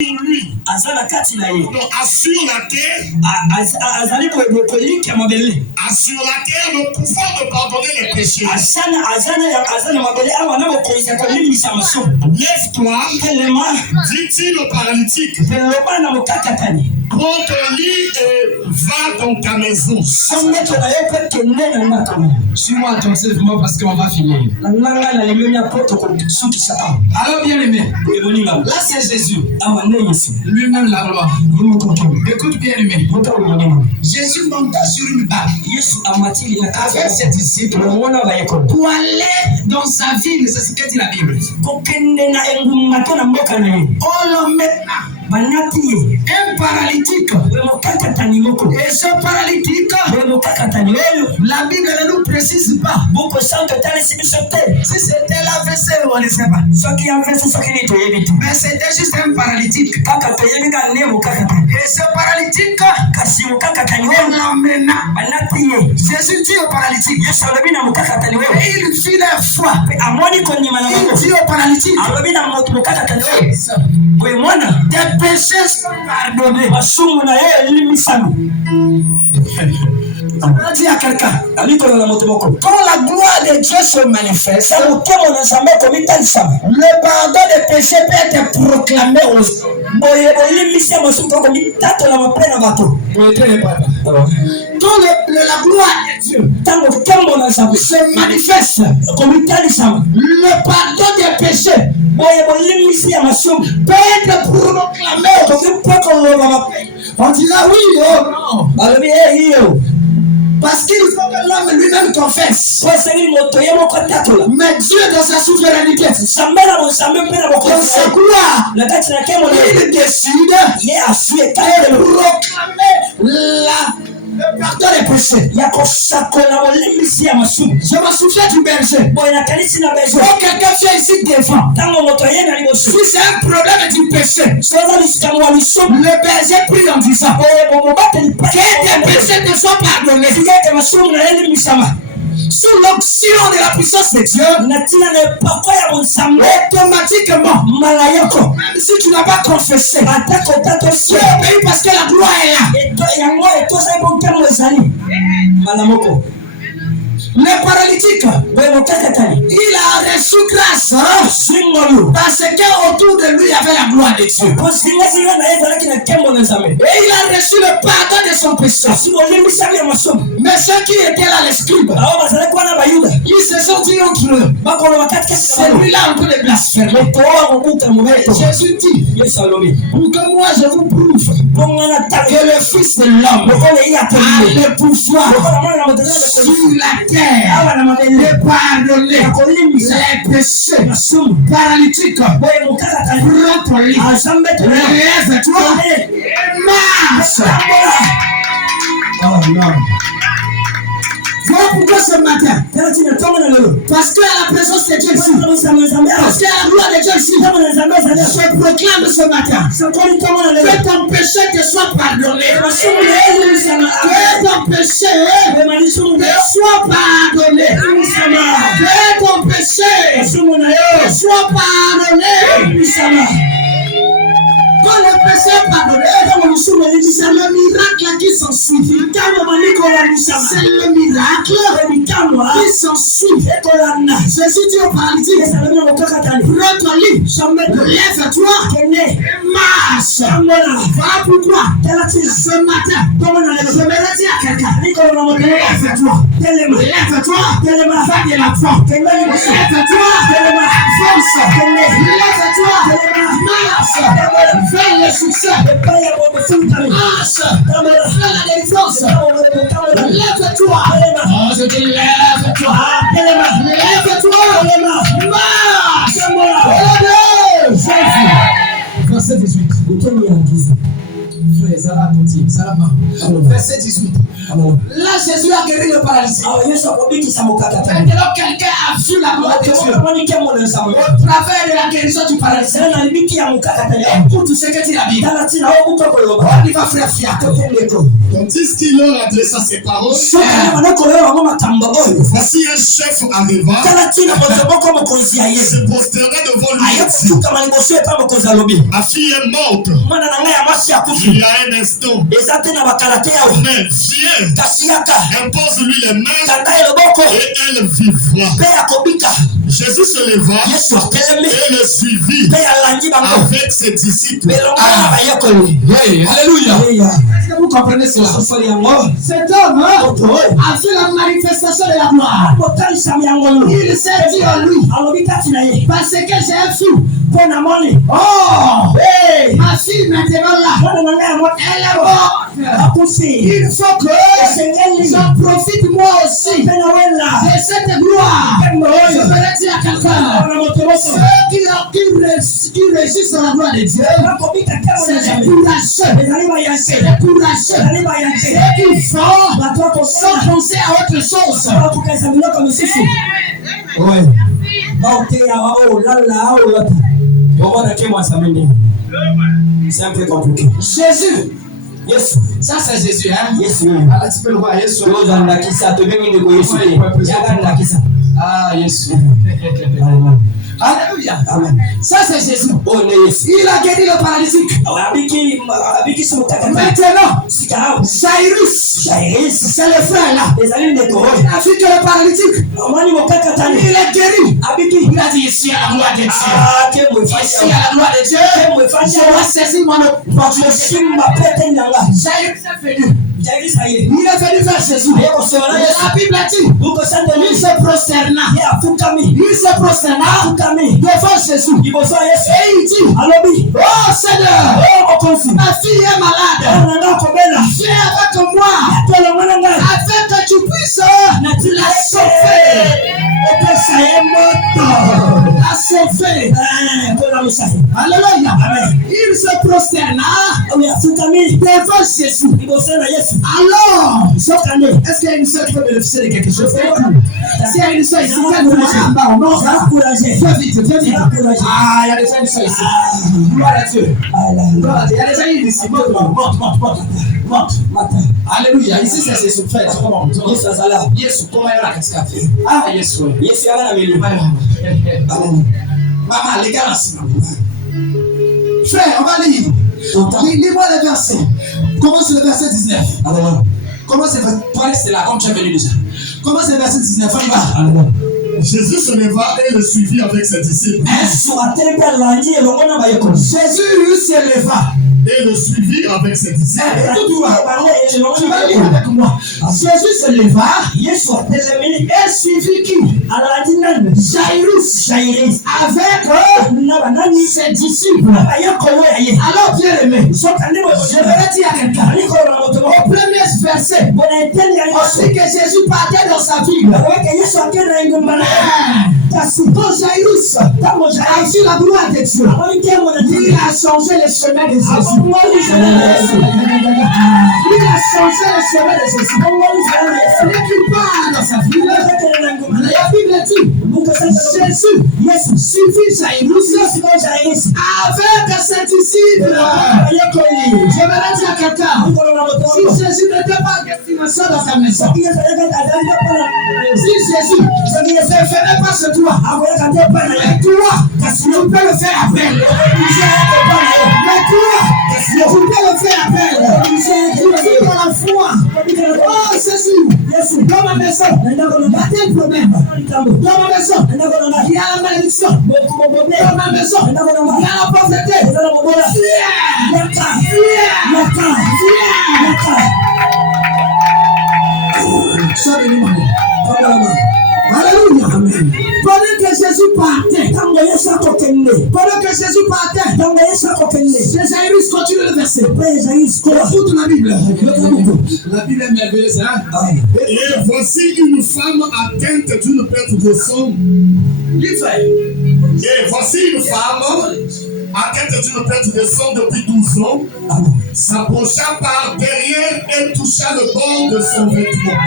lui. Donc, assure la terre. Assure la terre le pouvoir de pardonner les péchés. Lève-toi, dit-il au paralytique. Prends ton lit et va dans ta maison. Suis-moi attentivement parce qu'on va finir. Alors bien aimé, là c'est Jésus. Lui-même la gloire. Écoute bien aimé. Jésus monta sur une barque avec ses disciples pour aller dans sa ville. C'est ce que dit la Bible. Oh là maintenant. Un paralytique. Et ce paralytique, la Bible ne nous précise pas. Si c'était l'AVC, on ne sait pas. Mais c'était juste un paralytique. Et ce paralytique, on l'emmena. Jésus dit au paralytique. Et il fit leur foi. Il dit au paralytique. Tes péchés sont pardonnés. Dis à quelqu'un, quand la gloire de Dieu se manifeste, le pardon des péchés peut être proclamé aux hommes. Quand la gloire de Dieu se manifeste, le pardon des péchés peut être proclamé aux hommes. On dira oui, oh non. Parce qu'il faut que l'homme lui-même confesse. Mais Dieu dans sa souveraineté, dans sa gloire, il décide de proclamer le pardon des péchés. Je me souviens du berger. Quand quelqu'un vient ici devant, si c'est un problème du péché, le berger prie en disant que tes péchés te soient pardonnés. Sous l'onction de la puissance de Dieu, automatiquement, même si tu n'as pas confessé, tu obéis parce que la gloire est là. Le paralytique, il a reçu grâce parce qu'autour de lui il y avait la gloire de Dieu. Et il a reçu le pardon de son péché. Mais ceux qui étaient là, les scribes, ils se sont dit entre eux, celui-là un peu de blasphème. Jésus dit, pour que moi je vous prouve que le Fils de l'homme a le pouvoir sur la terre de pardonner les péchés. Paralytique, prends ton lit, lève-toi et marche. Oh non. Voilà pourquoi ce matin, parce qu'à la présence de Dieu ici, parce qu'à la gloire de Dieu ici, je proclame ce matin que ton péché te soit pardonné, que ton péché te soit pardonné, que ton péché soit pardonné. Quand le péché est pardonné, c'est le miracle qui s'ensuit. C'est le miracle qui s'ensuit. Jésus dit au paralytique, prends ton lit, lève-toi et marche. Voilà pourquoi ce matin, je me dis à quelqu'un, lève-toi, fais de la foi, lève-toi, avance, lève-toi, marche. Fais le succès. Marche. Fais la délivrance. Lève-toi. Oh, je dis lève-toi. Lève-toi. Marche. Verset 18. Verset 18. Là, Jésus a guéri le paralysé. Maintenant, quelqu'un a vu la gloire de Dieu au travers de la guérison du paralysé. Écoute ce que dit la Bible. On y va, frère Fiat. Tandis qu'il leur adressa ces paroles, voici un chef arriva, se prosterna devant lui et dit, ma fille est morte il y a un instant, mais viens, impose-lui les mains et elle vivra. Jésus se leva et le suivit avec ses disciples. Alléluia. Est-ce que vous comprenez cela? Cet homme a fait la manifestation de la gloire. Il s'est dit en lui, parce que j'ai un fou. Oh, ma fille maintenant là, elle est morte. Il faut que j'en profite moi aussi de cette gloire. Je vais dire à quelqu'un, ceux qui réussissent dans la gloire de Dieu, c'est des courageux. C'est des courageux. Ceux qui font sans penser à autre chose. Oui. C'est un peu compliqué. Jésus. Yes. Ça c'est Jésus, hein? Yes. Alors tu peux le voir, Jésus. Ah, Jésus. Alléluia. Amen. Ça c'est Jésus. Il a guéri le paralytique. Maintenant, Jairus, c'est le frère là. Il a vu que le paralytique, il est guéri. Il a dit ici à la gloire de Dieu. Ici à la gloire de Dieu, je vais saisir mon opportunité. Jairus est venu. Il est venu vers Jésus. La Bible a dit, il se prosterna. Il se prosterna devant Jésus. Et il dit, oh Seigneur, ma fille est malade. Viens avec moi, afin que tu puisses la sauver. La sauver. Alléluia. Il se prosterna devant Jésus. Alors, est-ce qu'il y a une soeur qui peut bénéficier de quelque chose? S'il y a une soeur ici, viens vite. Ah, il y a déjà une soeur ici. Gloire à Dieu. Il y a déjà une ici. Monte. Alléluia. Ici, c'est son frère. Yesu, comment il y a katika fait? Ah, Yesu. Maman, les gars, frère, on va lire. Lis-moi le verset. Commence le verset 19. Commence le verset. Toi, reste là, comme tu es venu déjà. Commence le verset 19. On y va. Jésus se leva et le suivit avec ses disciples. Jésus se leva et le suivit avec ses disciples. Tu vas lire avec moi. Jésus se leva et suivit qui? Jairus avec ses disciples. Alors bien aimé, je vais dire à quelqu'un au premier verset aussi que Jésus partait dans sa ville. Quand Jairus a vu la gloire de Dieu, il a changé le chemin de Jésus. Il a changé le chemin de Jésus. Celui qui part dans sa ville, la Bible dit, Jésus suffit Jairus avec ses disciples. Je vais dire à quelqu'un, si Jésus n'était pas destination dans sa maison, si Jésus ne ferait pas ce toi, mais toi, tu peux le faire après. Mais toi, tu peux le faire après. Tu vis dans la foi. Oh Jésus, dans ma maison, il y a tel problème. Dans ma maison, il y a la malédiction. Dans ma maison, il y a la pauvreté. Alléluia. Amen. Pendant que Jésus partait, Jairus continue le verset. Écoute la Bible. La Bible est merveilleuse, hein? Et voici une femme atteinte d'une perte de sang. Et voici une femme Enquête est une plainte de sang depuis 12 ans. S'approcha par derrière et toucha le bord de son vêtement.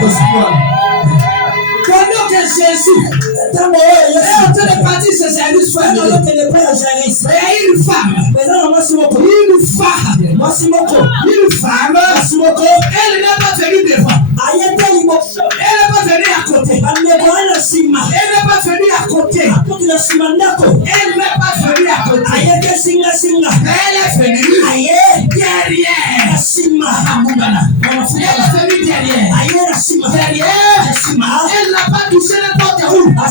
Pendant que Jésus est en train de partir ses services familiaux, il y a une femme, elle n'est pas venue devant, elle n'est pas venue à côté, elle n'est pas venue à côté, elle n'est pas venue à côté, elle est venue derrière, elle n'a pas touché les portes où. Elle n'a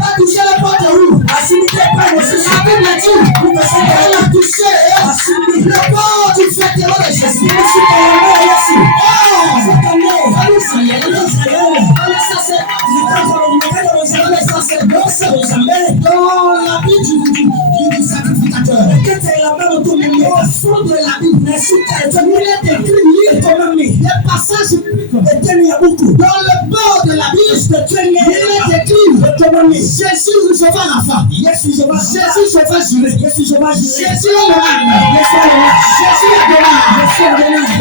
pas touché les portes où. La Bible dit, elle a touché le bord du vêtement de Jésus. Dans la Bible du sacrificateur, au fond de la Bible, il est écrit des passages dans le bord de la Bible, il est écrit Jésus sauva la femme, Jésus sauva Juré, Jésus est le âme, Jésus est le âme.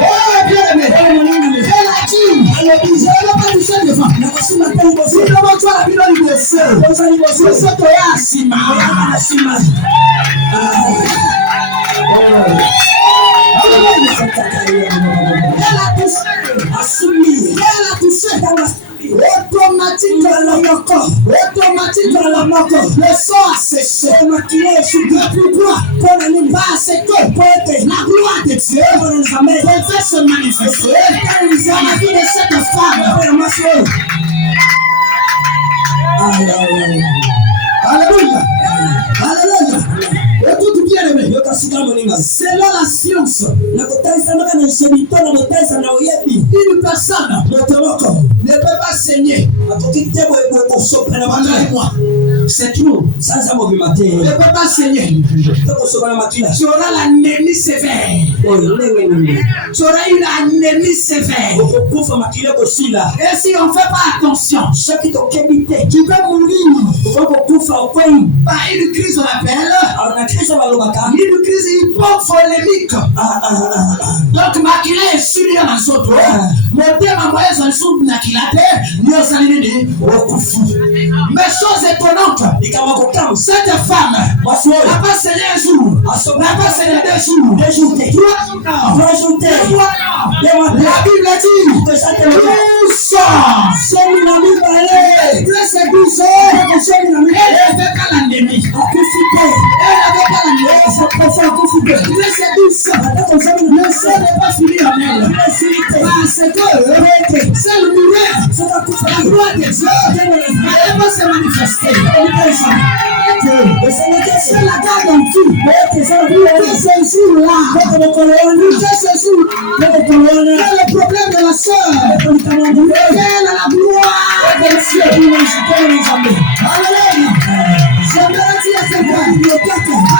Oh bien aimé, elle a dit, je ne pas toucher devant. Si nous avons la Bible du blessé, nous sommes à Sima. Elle a touché automatiquement le sang a séché. Depuis quoi? Parce que la gloire de Dieu devait se manifester dans la vie de cette femme. Alléluia. Alléluia. Écoute bien aimé. Selon la science, une personne ne peut pas saigner. C'est tout. Ne peut pas saigner. Tu auras l'anémie sévère. Tu auras une anémie sévère. Et si on ne fait pas attention, tu peux mourir par une crise, on appelle une crise hypopholémique. Donc makila esulia na soto motema mwezo nsumbu na kilate ndio salini okufu. Mais chose étonnante, cette femme n'a pas saigné un jour, n'a pas saigné 2 jours, 3 jours, la Bible dit tous elle n'avait pas l'anémie, elle n'est pas fini en elle. Parce que c'est le mourir, la gloire de Dieu, elle va se manifester. C'est la garde en tout. C'est ce jour-là. C'est ce jour. Le problème de la sœur, quelle est la gloire de Dieu. Alléluia. J'aimerais dire à quelqu'un,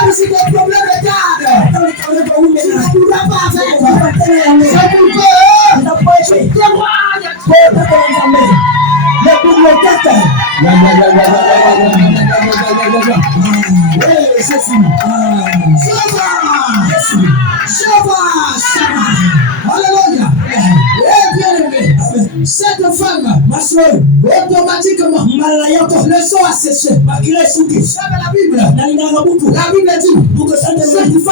même si ton problème est garde, tu ne pourras pas faire. C'est pourquoi je témoigne. Alléluia. Eh bien aimé, cette femme, ma soeur, automatiquement, le sang a séché. La Bible dit,